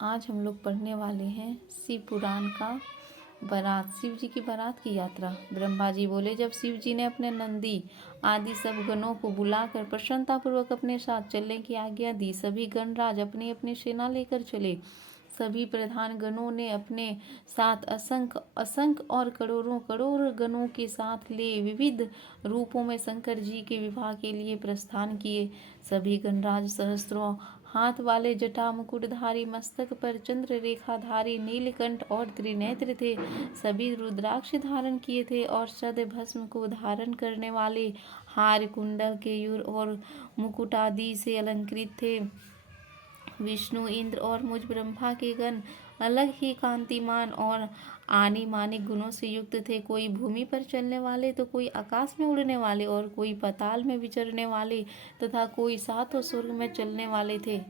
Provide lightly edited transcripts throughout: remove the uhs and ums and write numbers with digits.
आज हम लोग पढ़ने वाले हैं शिव पुराण का बारात, शिव जी की बारात की यात्रा। ब्रह्मा जी बोले, जब शिव जी ने अपने नंदी आदि सब गणों को बुलाकर प्रसन्नतापूर्वक अपने साथ चलने की आज्ञा दी, सभी गणराज अपनी अपनी सेना लेकर चले। सभी प्रधान गणों ने अपने साथ असंख्य असंख्य और करोड़ों करोड़ गणों के साथ ले विविध रूपों में शंकर जी के विवाह के लिए प्रस्थान किए। सभी गणराज सहस्त्रों हाथ वाले, जटा मुकुटधारी, मस्तक पर चंद्र रेखाधारी, नीलकंठ और त्रिनेत्र थे। सभी रुद्राक्ष धारण किए थे और शद भस्म को धारण करने वाले, हार, कुंडल, केयूर और मुकुट आदि से अलंकृत थे। विष्णु, इंद्र और मुझ ब्रह्मा के गण अलग ही कांतिमान और आनी मानिक गुणों से युक्त थे। कोई भूमि पर चलने वाले, तो कोई आकाश में उड़ने वाले, और कोई पाताल में विचरने वाले, तथा कोई सातों स्वर्ग में चलने वाले थे।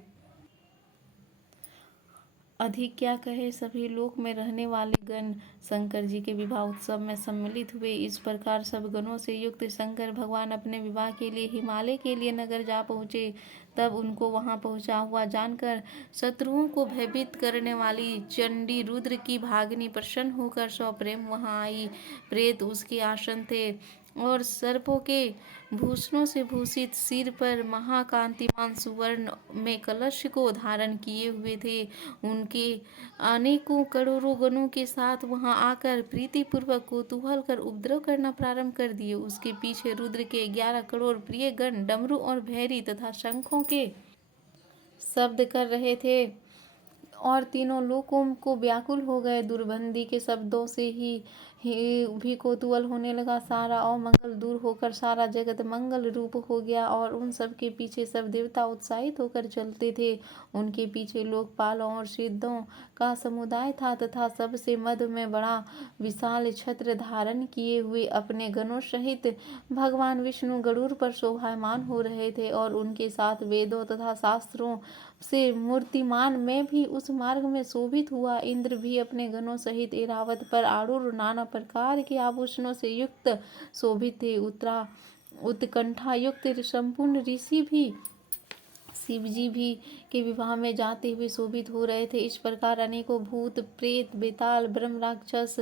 अधिक क्या कहे, सभी लोक में रहने वाले गण शंकर जी के विवाह उत्सव में सम्मिलित हुए। इस प्रकार सब गणों से युक्त शंकर भगवान अपने विवाह के लिए हिमालय के लिए नगर जा पहुँचे। तब उनको वहां पहुंचा हुआ जानकर शत्रुओं को भयभीत करने वाली चंडी, रुद्र की भागनी, प्रसन्न होकर सप्रेम वहां आई। प्रेत उसके आसन थे और सर्पों के भूषणों से भूषित सिर पर महाकांतिमान सुवर्ण में कलश को धारण किए हुए थे। उनके अनेकों करोड़ों गणों के साथ वहां आकर प्रीतिपूर्वक कौतूहल कर उपद्रव करना प्रारंभ कर दिए। उसके पीछे रुद्र के 11 करोड़ प्रिय गण डमरू और भैरी तथा शंखों के शब्द कर रहे थे और तीनों लोकों को व्याकुल हो गए। दुर्गंधी के शब्दों से ही भी कौतूहल होने लगा। सारा अमंगल दूर होकर सारा जगत मंगल रूप हो गया और उन सब के पीछे सब देवता उत्साहित होकर चलते थे। उनके पीछे लोकपालों और सिद्धों का समुदाय था तथा सबसे मध्य में बड़ा विशाल छत्र धारण किए हुए अपने गणों सहित भगवान विष्णु गरुड़ पर शोभायमान हो रहे थे और उनके साथ वेदों तथा शास्त्रों से मूर्तिमान में भी उस मार्ग में शोभित हुआ। इंद्र भी अपने गणों सहित ऐरावत पर आरूढ़ नाना प्रकार के आभूषणों से युक्त शोभित थे। उत्कंठा युक्त संपूर्ण ऋषि भी शिव जी भी के विवाह में जाते हुए शोभित हो रहे थे। इस प्रकार अनेकों भूत, प्रेत, बेताल, ब्रह्म राक्षस,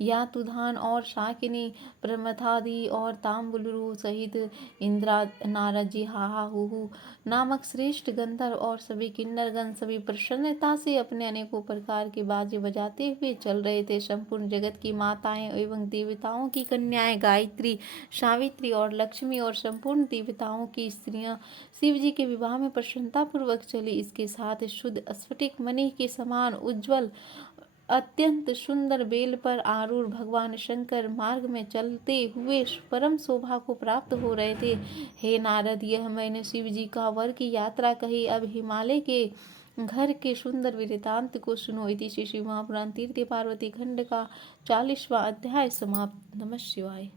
यातुधान और शाकिनी, प्रमथादि और ताम्बुलु सहित इंद्रा, नारद जी, हाहा हुहु नामक श्रेष्ठ गंधर्व और सभी किन्नरगण सभी प्रसन्नता से अपने अनेकों प्रकार के बाजे बजाते हुए चल रहे थे। संपूर्ण जगत की माताएं एवं देवताओं की कन्याएं गायत्री, सावित्री और लक्ष्मी और संपूर्ण देवताओं की स्त्रियां शिव जी के विवाह में प्रसन्नता पूर्वक चली। इसके साथ शुद्ध स्फटिक मणि के समान उज्ज्वल अत्यंत सुंदर बेल पर आरूढ़ भगवान शंकर मार्ग में चलते हुए परम शोभा को प्राप्त हो रहे थे। हे नारद, यह मैंने शिव जी का वर की यात्रा कही। अब हिमालय के घर के सुंदर वृतांत को सुनो। इति श्री शिव महापुराण तीर्थ पार्वती खंड का 40वां अध्याय समाप्त। नमः शिवाय।